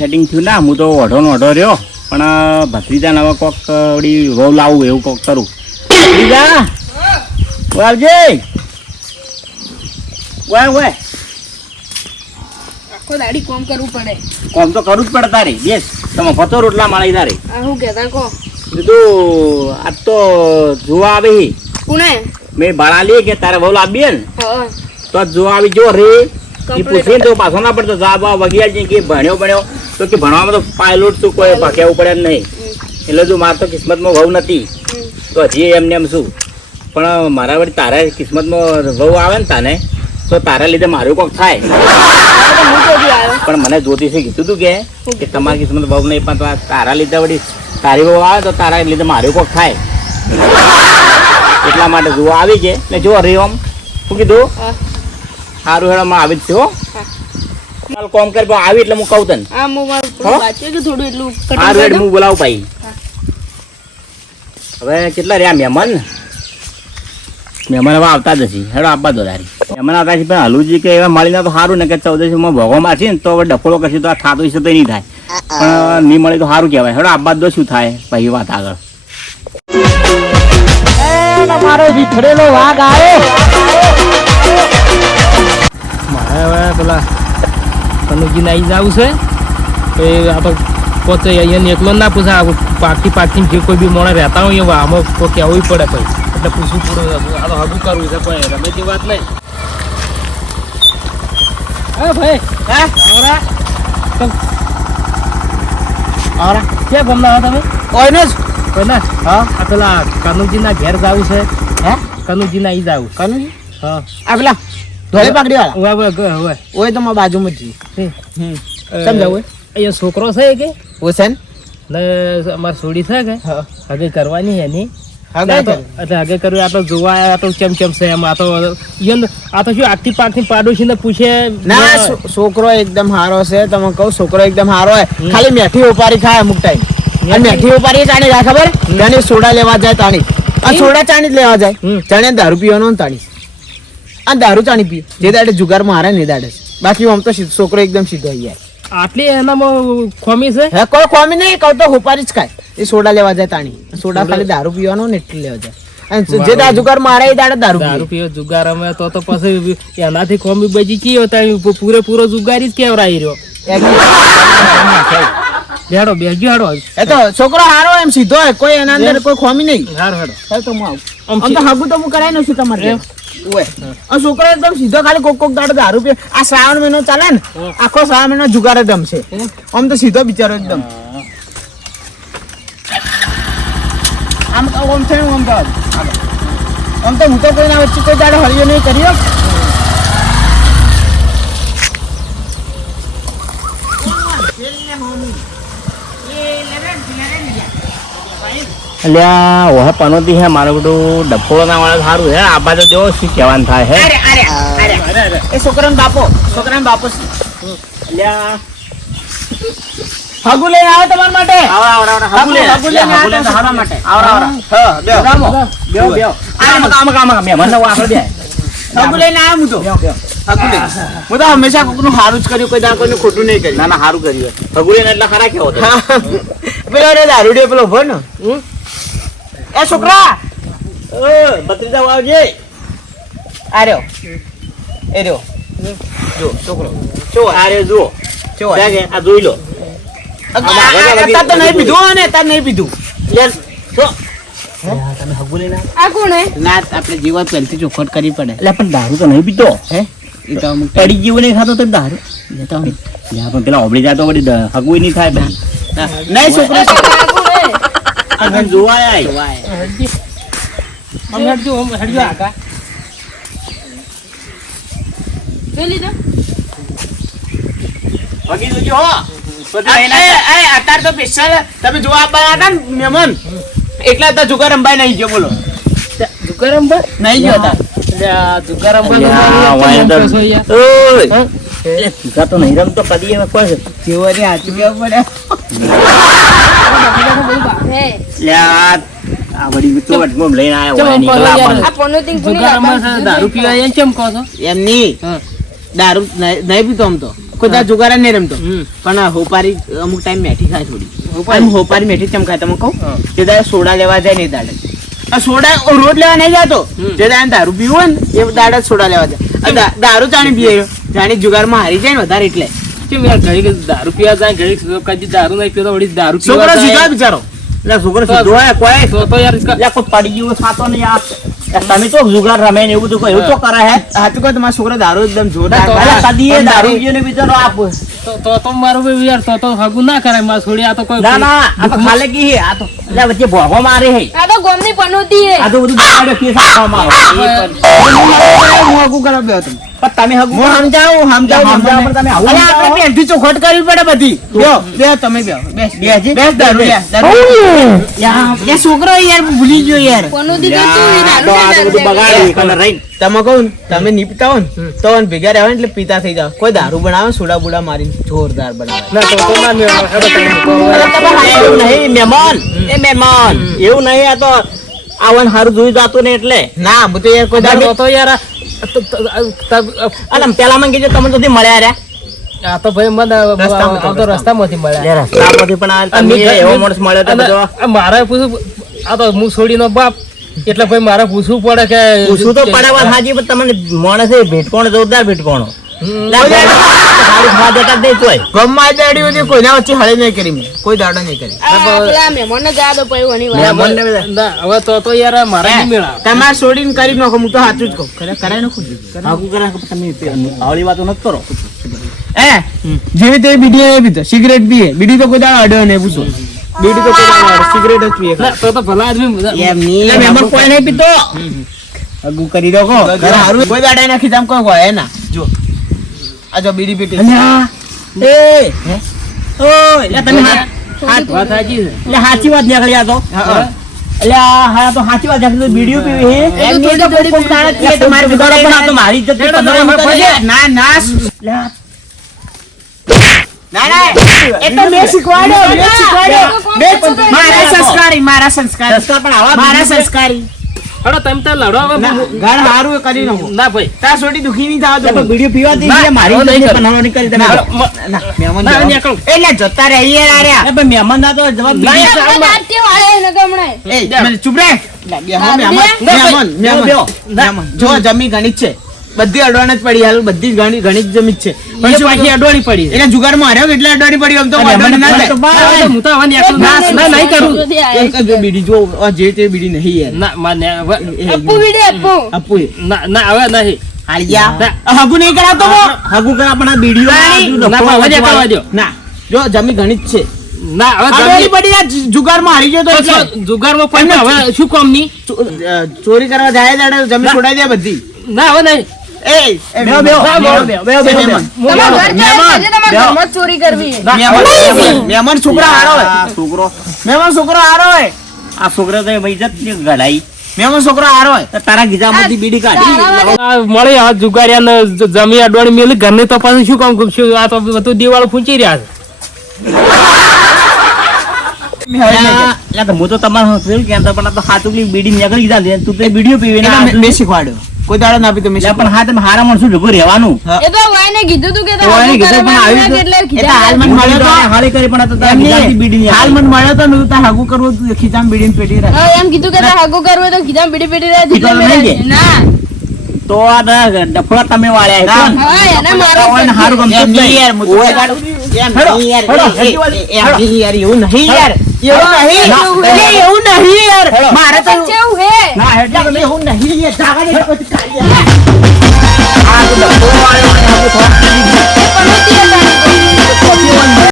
Setting થયું ના હું તો ઓઢો ઓઢો રહ્યો પણ ભત્રીજા નવા કોક વળી વહુ લાવું એવું કોક કરું. ભત્રીજા? વાવજે ઓય ઓય. આખો દાડી કોમ કરવું પડે. કોમ તો કરવું જ પડે તારે. બેસ તમે ફતો રોટલા માળી તારે. આ હું કહેતા કો કીધું આજ તો જોવા આવે હી. મેં ભાડા લઈએ કે તારે વહુ લાવીએ ને? તો જોવા આવી જો રે. એ Complete તો પાછો ના પડતો જા બા વગિયાર કે ભણ્યો ભણ્યો. તો કે ભણવામાં તો પાયલોટ તું કોઈ પાક્યા પડે નહીં. એટલે જો મારે તો કિસ્મતમાં વહુ નથી. તો હજી એમને એમ શું? પણ મારા વળી તારા કિસ્મતમાં વહુ આવે ને તાને, તો તારા લીધે મારું કોક થાય. પણ મને જ્યોતિષે કીધું તું કે તમારી કિસ્મત વહુ નહીં, પણ તારા લીધે વળી તારી વહુ આવે તો તારા લીધે મારું કોક થાય. એટલા માટે જુઓ આવી છે. ને જો રેમ શું કીધું? સારું હેડમાં આવી જ છે હો. ચાલ કોમ કરી આવી એટલે હું કહું તને. હા હું? વાંચ્યું કે થોડું એટલું હેડ કટિંગ હું બોલાવું ભાઈ. હવે કેટલા રહ્યા મહેમાન? મહેમાન હવે આવતા જ હશે. હેડો આપવા દો તારી. મહેમાન આવતા છે પણ હલુજી કે એવા મળીને તો સારું ને કે ચૌદશમાં ભોગોમાં છે ને તો હવે ડફોળો કરશે તો આ થાતો હશે તો નહીં થાય. પણ નહીં મળે તો સારું કહેવાય. હેડો આપવા દો શું થાય પછી વાત આગળ. મારો વિખરેલો વાઘ આવ્યો મારે હવે પેલા કનુજીને આવી જવું છે. તો એ આપણે પોતે અહીંયા એકલો ના પૂછા. પાકી પાકી જે કોઈ બી મોણે રહેતા હોય એવા આમાં કોઈ કહેવું પડે પછી એટલે પૂછવું પડે. આ તો હગું કરવું છે પણ રમે તે વાત નહીં. હા ભાઈ હા આવરા. આવરા. ક્યાં ગમના હો તમે? કોઈને જ. હા. આ પેલા કનુજીના ઘેર જવું છે. હે? કનુજીના ઈ જવું કનુજી હા. આ પેલા ધોળે પાકડી વાળા? હવે હવે હવે ઓય તો મારા બાજુમાં જ છે. હમ. સમજાવું અહીંયા છોકરો છે કે? હુસેન ને? અમારે સોડી છે કે? હા. હગે કરવાની છે ની એટલે આ તો- એટલે હગે કરવી આ તો જોવા આ તો કેમ કેમ છે એમ આ તો ઈયોને આ તો શું આગથી પાકથી પાડોશી પૂછે ના છોકરો એકદમ હારો છે તમે કહું છોકરો એકદમ હારો હે ખાલી મેઠી ઉપાડી ખાય અમુક ટાઈમ અને મેઠી ઉપારી ચાણી ખબર? જાણે સોડા લેવા જાય તાણી. આ સોડા ચાણી જ લેવા જાય. ચણે દારૂ પીવાનો તાણી. આ દારૂ ચાણી પીએ જે દાડે જુગાર મારે ને દાડે બાકી આમ તો છોકરો એકદમ સીધો આવી આટલી એનામાં ખોમી છે? હે કોઈ ખોમી નહીં કહું તો હુપારી જ ખાય. એ સોડા લેવા જાય તાણી. સોડા ખાલી દારૂ પીવાનો ને એટલી લેવા જાય. જે દા જુગાર મારે એ દાડે દારૂ દારૂ પીવો જુગાર અમે તો તો પછી એનાથી ખોમી બજી કયો તા પૂરેપૂરો જુગારી જ કેવરાઈ રહ્યો. બેડો બેસજો હેડો એ તો છોકરો હારો એમ સીધો હોય કોઈ એના અંદર કોઈ ખોમી નહીં. હાર હેડો ચાલ તો હું આવું. આમ તો હાગું તો હું કરાવી નથી તમારે ઓય આ છોકરો એકદમ સીધો ખાલી કોક કોક દાડો દારૂ પે આ શ્રાવણ મહિનો ચાલે ને આખો શ્રાવણ મહિનો જુગાર જ છે. આમ તો સીધો બિચારો એકદમ. આમ તો આમ છે ને આમ તો આમ તો હું તો કોઈના વચ્ચે કોઈ દાડો હળિયો નહીં કર્યો. અલ્યા ઓહે પનોતી હે મારો બધું ડફોળો ના વાળા સારું હે. આ બાજુ જો શું કહેવાનું થાય હે. અરે અરે અરે. એ છોકરાનો બાપો છોકરાનો બાપો. અલ્યા. હગુ લઈને આવે તમારા માટે? આવરા આવરા હગુ લઈને. હગુ લઈને આવે તમારા માટે. આવરા આવરા હ બેહો રામો બેહો આમ કામ કામ કામ મે મને આગળ બે હગુ લઈને આવે હું તો. હગુ લઈને હું તો હંમેશા કોકનું સારું જ કર્યું કોઈ દા કોઈનું ખોટું નહીં કર્યું. ના ના સારું કર્યું ભગુલે એટલા ખરા કેવો પેલો રે દારૂડિયો પેલો ને એ છોકરા! ઓય બત્રીજા વાવજે આ રહ્યો. એ રહ્યો. જો છોકરો. જો આ રે જુઓ. જો આ જોઈ લો. તો નહીં પીધું ને અત્યારે નહીં પીધું. યાર જો. તમે હગુ લઈને આ કોણ ના આપણે જીવન પહેલથી ચોખવટ કરવી પડે. એટલે પણ દારૂ તો નહીં પીધો. હે? પડી જેવું નહીં ખાતો તો દારૂ લેતા હોય પણ પેલા ઓબળી જાતો વળી હગવું નહીં થાય પછી નહીં છોકરો જોવાય હેડજો હેડજો અત્યારે તો સ્પેશિયલ તમે જોવા આવવાના હતા ને મહેમાન એકલા હતા જુગાર નહીં ગયો બોલો જુગારમ નહીં ગયો હતા અલ્યા જુગારમ બા તો- છો યાર ઓય. એ ભૂખા તો નહીં રમતો કદી કોઈ. પડે? દારૂ એમ નહીં. હા. દારૂ નહીં નહીં પીતો આમ તો. કોઈ દાડો નહીં રમતો. પણ હોપારી અમુક ટાઈમ મેઠી ખાય થોડી. હોપારી? હોપારી મેઠી ચમકાય તમે કહું. તે દાડે સોડા લેવા જાય નહીં દાડે. આ સોડા રોજ લેવા નહીં જતો. જે દારૂ પીવું ને એ દાડા સોડા લેવા જાય દારૂ જાણી પીએ જાણી જુગારમાં હારી જાય ને વધારે એટલે. કેમ યાર ઘડી દારૂ પીવા જાય ઘણી કદી દારૂ નહીં પીતો વળી દારૂ છોકરો સીધા બિચારો. એટલે છોકરો સીધો હોય કોઈ તો યાર કોઈ પડી ગયો સાતો નહીં આપ તમે તો જુગાર રમે ને એવું બધું કોઈ એવું તો કરે હે? સાચું કહો તમારો છોકરો દારૂ એકદમ જોરદાર ના, તો ખાય. અલા કદી એ પણ દારૂ પીએ ને બિચારો આપ. તો તો તો મારું બી યાર તો તો હગુ ના કરે માર છોડી આ તો કોઈ ના ના આ તો ખાલે કી હે આ તો એટલે વચ્ચે ભોગો મારે હે. આ તો ગોમની પનોતી હે. આ તો બધું દેખાડ્યો કેસ આવે. હું હગુ કરવા બેહો તમે. પણ તમે હગું હું સમજાવું સમજાવું સમજાવો, તમે આવું અલા, આપણે સમજાવો. પહેલથી કરવી પડે બધી. બેહો, બેહો, તમે બેહો. બેસ, બેસ દારૂ લે, છોકરો યાર ભૂલી ગયો યાર. પનોતી તો શું એ આ તો આ તો બધું બગાડ્યું કલર રહીને. તમે કહું તમે નહીં હો ને તો ભેગા રહેવા એટલે પીતા થઈ જાવ કોઈ દારૂ બનાવે સોડા બુડા મારીને જોરદાર બનાવે. ના તો ના નહીં મહેમાન. એ મહેમાન. એવું નહીં આ તો આવન હારું જોઈ જાતું ને એટલે. ના હું તો યાર કોઈ દારૂ તો યાર. અને પેલા માં કીધું તમે સુધી મળ્યા રહ્યા. આ તો ભાઈ મને રસ્તામાં આ તો રસ્તામાંથી મળ્યા. રસ્તામાંથી પણ આ તમે એવો માણસ મળ્યો તો મારે પૂછવું આ તો હું છોડીનો બાપ. એટલે ભાઈ મારે પૂછવું પડે કે પૂછવું તો પડે વાત સાચી પણ તમને માણસે ભેટકોણ જોરદાર ભેટકોણ. તમારે છોડીને કરી નાખો હું તો સાચું જ કહું. કરાય નાખો તમે આવડી વાતો નથી કરો. એ જેવી તેવી બીડી નહીં પીતો સિગરેટ પીએ. બીડી તો કોઈ દાડો અડ્યો નહીં પૂછો. બીડી તો કોઈ દાડો સિગરેટ જ પીએ ના, તો તો ભલા આદમી કોઈ નહીં પીતો. હગું કરી દો કો કોઈ દાડા નાખી જામ કોઈ હોય ના. જો. આ જો બીડી પીટી. અલ્યા. એ. ઓય લે તમે હાથ વાત વાત સાચી લે સાચી વાત નીકળી આ તો. અલ્યા હા. તો સાચી વાત નીકળી વીડિયો પીવી હે. એ તો થોડી કોમ કોક કે તમારે બગાડો પણ આ તો મારી ઇજ્જત. ના ના. ના ના. એ તો મેં શીખવાડ્યો મેં શીખવાડ્યો. મેં મારા સંસ્કારી મારા સંસ્કારી. સંસ્કાર પણ આવા મારા સંસ્કારી. હેડો તમે તાર લડો હવે ઘર હારું કરી નાખો ના ભાઈ તાર છોડી દુખી નહીં થવા એટલે દો પણ વીડિયો પીવાથી મારી નહીં ની કરું. પંદર કરી તમે ના, કરો. મ- ના મહેમાન ના, જવાબ. એટલે જતા રહે યાર એ મહેમાન ના તો જવાબ વાળે ગમણે. એ, મને ચૂપ રહે. મહેમાન, મહેમાન, મહેમાન. જો જમી ગણિત જ છે બધી અડવાણ જ પડી હાલ બધી જ ઘણી ઘણી જ જમી છે પણ શું પાછી અડવાણી પડી એટલે જુગારમાં હાર્યો એટલે અડવાણી પડી આમ તો હું તો. ના, ના, નહીં કરું. એક જ બીડી જો આ જે તે બીડી નહીં યાર ના, માને અપ્પુ બીડી અપ્પુ. આપુ ના, ના, હવે નહીં. હાલિયા. ના. નહીં કરાવતો. હગું કરા પણ આ વીડિયો ના, જો જમી ઘણી જ છે ના, હવે અડવાણી જલ્દી- પડી જુગારમાં હારી ગયો તો જુગારમાં જો જુગારમાં પડી તો હવે શું કામની? ચો- ચોરી કરવા જાય જાડે જમી ના. છોડાઈ દે બધી ના, હવે નહીં. આ ની મળે આ જુગારિયાને જ- જમી અડવાણી મેલી. ઘરની તો પાછું શું કામ શું આ તો બધું દિવાળો ફૂંચી રહ્યા છે. હું તો તમારે બીડી નીકળી જાય તું તો બીડીઓ પીવી ના મેં શીખવાડ્યો. કોઈ દાડો ના પીતો મેં એટલે પણ હા તમે હારા માણસો ભેગું રહેવાનું એ તો વાયને કીધું તું કે તો વાયને કીધું પણ આવ્યું એટલે તો- કીધા હાલ મને મળ્યો તો. હાલી કરી પણ તો તારા બીડી હાલ. મળ્યો તો નું તાર હાગુ કરવું હતું ખીજામ બીડી પેટી રહે એમ કીધું કે તારે હાગુ કરવું તો ખીજામ બીડી પીડી રહે જીતો નહીં કે? ના તો આ ડફળા તમે વાળ્યા હે એને મારો હારું ગમતું નહીં. યાર, તો નહીં યાર, હેડો, હેડો, યાર, એવું નહીં યાર. એવું નહીં. એવું નહીં યાર. મારે તો કેવું હે ના, હેડજો તમે. એવું નહીં યાર. જાગા દે, પછી કાઢી આ તો ડફો વાળ્યો આ તો થોડા